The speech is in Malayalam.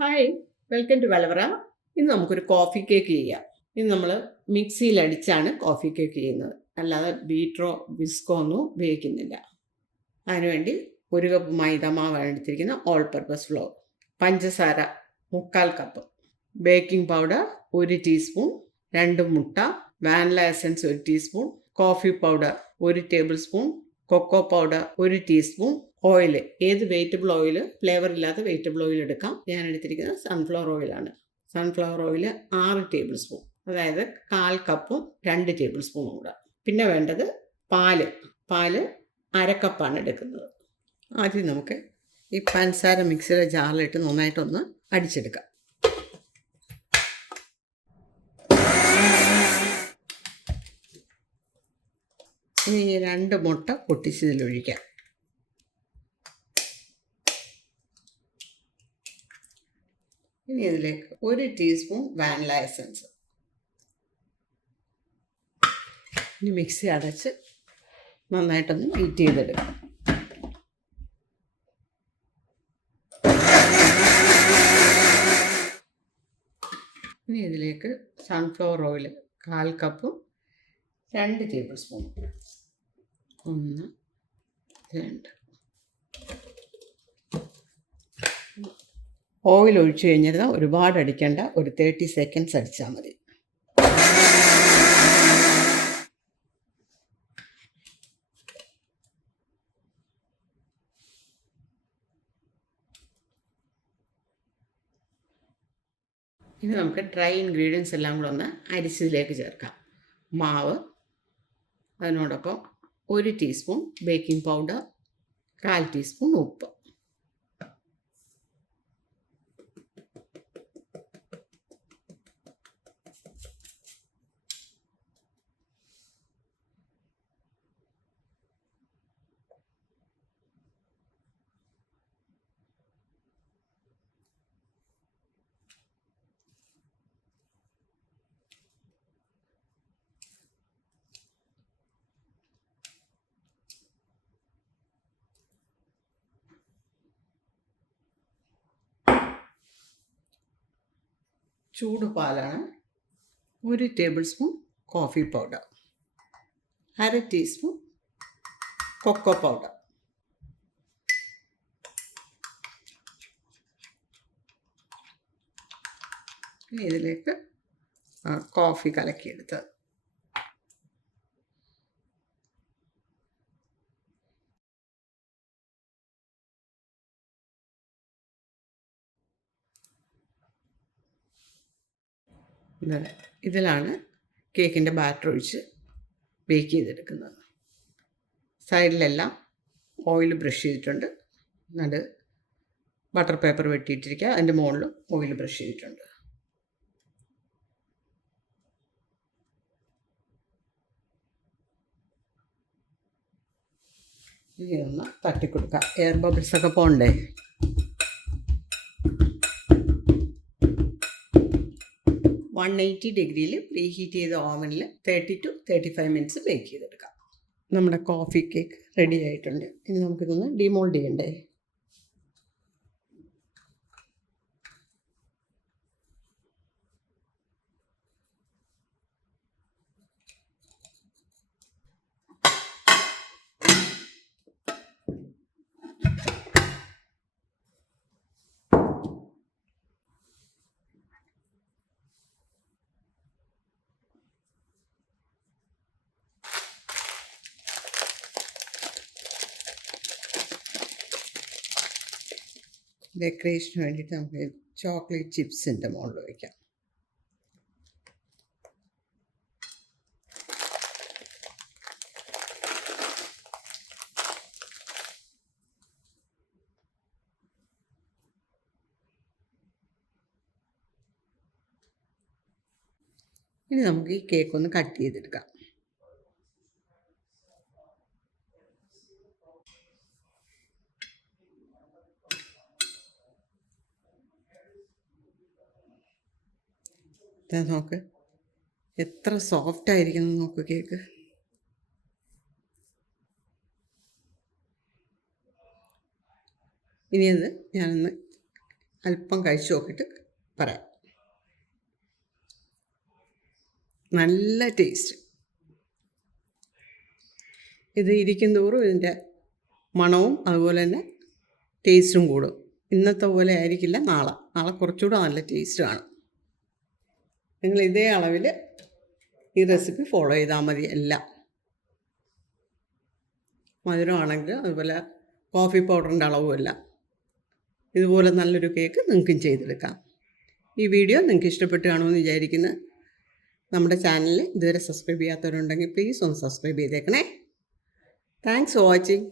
Hi, welcome to വലവറ. ഇന്ന് നമുക്കൊരു കോഫി കേക്ക് ചെയ്യാം. ഇന്ന് നമ്മൾ മിക്സിയിലടിച്ചാണ് കോഫി കേക്ക് ചെയ്യുന്നത്, അല്ലാതെ ബീറ്ററോ വിസ്കോ ഒന്നും ഉപയോഗിക്കുന്നില്ല. അതിനുവേണ്ടി 1 കപ്പ് മൈദമാവാണ് എടുത്തിരിക്കുന്നത്, ഓൾ പർപ്പസ് ഫ്ലോർ, പഞ്ചസാര 3/4 കപ്പ്, ബേക്കിംഗ് പൗഡർ 1 ടീസ്പൂൺ, 2 മുട്ട, vanilla essence 1 teaspoon, coffee powder 1 tablespoon, cocoa powder 1 teaspoon, oil, ഏത് വെജിറ്റബിൾ ഓയിൽ, ഫ്ലേവർ ഇല്ലാത്ത വെജിറ്റബിൾ ഓയിൽ എടുക്കാം. ഞാൻ എടുത്തിരിക്കുന്നത് സൺഫ്ലവർ ഓയിലാണ്. സൺഫ്ലവർ ഓയിൽ 6 ടേബിൾ സ്പൂൺ, അതായത് 1/4 കപ്പും 2 ടേബിൾ സ്പൂണും കൂടെ. പിന്നെ വേണ്ടത് പാല് 1/2 കപ്പാണ് എടുക്കുന്നത്. ആദ്യം നമുക്ക് ഈ പഞ്ചസാര മിക്സിയുടെ ജാറിലിട്ട് നന്നായിട്ടൊന്ന് അടിച്ചെടുക്കാം. ഇനി 2 മുട്ട പൊട്ടിച്ചതിലൊഴിക്കാം. ഇനി ഇതിലേക്ക് 1 ടീസ്പൂൺ വാനില എസൻസ്. ഇനി മിക്സി അടച്ച് നന്നായിട്ടൊന്ന് ബീറ്റ് ചെയ്തെടുക്കാം. ഇനി ഇതിലേക്ക് സൺഫ്ലവർ ഓയിൽ 1/4 കപ്പും 2 ടേബിൾ സ്പൂണും. 1, 2. ഓയിൽ ഒഴിച്ചു കഴിഞ്ഞിരുന്നാൽ ഒരുപാട് അടിക്കേണ്ട, ഒരു 30 സെക്കൻഡ്സ് അടിച്ചാൽ മതി. ഇനി നമുക്ക് ഡ്രൈ ഇൻഗ്രീഡിയൻസ് എല്ലാം കൂടെ ഒന്ന് അരിച്ചതിലേക്ക് ചേർക്കാം. മാവ്, അതിനോടൊപ്പം 1 ടീസ്പൂൺ ബേക്കിംഗ് പൗഡർ, 1/4 ടീസ്പൂൺ ഉപ്പ്. ചൂട് പാലാണ്. 1 tablespoon coffee powder, 1/2 teaspoon cocoa powder. ഇനി ഇതിലേക്ക് കോഫി കലക്കിയെടുത്ത് ഇതിലാണ് കേക്കിൻ്റെ ബാറ്റർ ഒഴിച്ച് ബേക്ക് ചെയ്തെടുക്കുന്നത്. സൈഡിലെല്ലാം ഓയിൽ ബ്രഷ് ചെയ്തിട്ടുണ്ട്. അത് ബട്ടർ പേപ്പർ വെട്ടിയിട്ടിരിക്കുക, അതിൻ്റെ മുകളിലും ഓയിൽ ബ്രഷ് ചെയ്തിട്ടുണ്ട്. ഇനി ഒന്ന് തട്ടിക്കൊടുക്കുക, എയർ ബബിൾസൊക്കെ പോകണ്ടേ. 180 ഡിഗ്രിയിൽ പ്രീ ഹീറ്റ് ചെയ്ത ഓവനിൽ 30 to 35 മിനിറ്റ്സ് ബേക്ക് ചെയ്തെടുക്കാം. നമ്മുടെ കോഫി കേക്ക് റെഡി ആയിട്ടുണ്ട്. ഇനി നമുക്കിതൊന്ന് ഡിമോൾഡ് ചെയ്യണ്ടേ. ഡെക്കറേഷന് വേണ്ടിയിട്ട് നമുക്ക് ചോക്ലേറ്റ് ചിപ്സിൻ്റെ മുകളിൽ വയ്ക്കാം. ഇനി നമുക്ക് ഈ കേക്ക് ഒന്ന് കട്ട് ചെയ്തെടുക്കാം. നോക്ക്, എത്ര സോഫ്റ്റ് ആയിരിക്കുന്നു നോക്ക് കേക്ക്. ഇനി അത് ഞാനൊന്ന് അല്പം കഴിച്ച് നോക്കിയിട്ട് പറയാം. നല്ല ടേസ്റ്റ്. ഇത് ഇരിക്കും തോറും ഇതിൻ്റെ മണവും അതുപോലെ തന്നെ ടേസ്റ്റും കൂടും. ഇന്നത്തെ പോലെ ആയിരിക്കില്ല നാളെ കുറച്ചുകൂടെ നല്ല ടേസ്റ്റ് കാണും. നിങ്ങൾ ഇതേ അളവിൽ ഈ റെസിപ്പി ഫോളോ ചെയ്താൽ മതി. എല്ലാം മധുരമാണെങ്കിൽ അതുപോലെ കോഫി പൗഡറിൻ്റെ അളവുമല്ല. ഇതുപോലെ നല്ലൊരു കേക്ക് നിങ്ങൾക്കും ചെയ്തെടുക്കാം. ഈ വീഡിയോ നിങ്ങൾക്ക് ഇഷ്ടപ്പെട്ട് കാണുമെന്ന് വിചാരിക്കുന്നു. നമ്മുടെ ചാനലിൽ ഇതുവരെ സബ്സ്ക്രൈബ് ചെയ്യാത്തവരുണ്ടെങ്കിൽ പ്ലീസ് ഒന്ന് സബ്സ്ക്രൈബ് ചെയ്തേക്കണേ. Thanks for watching.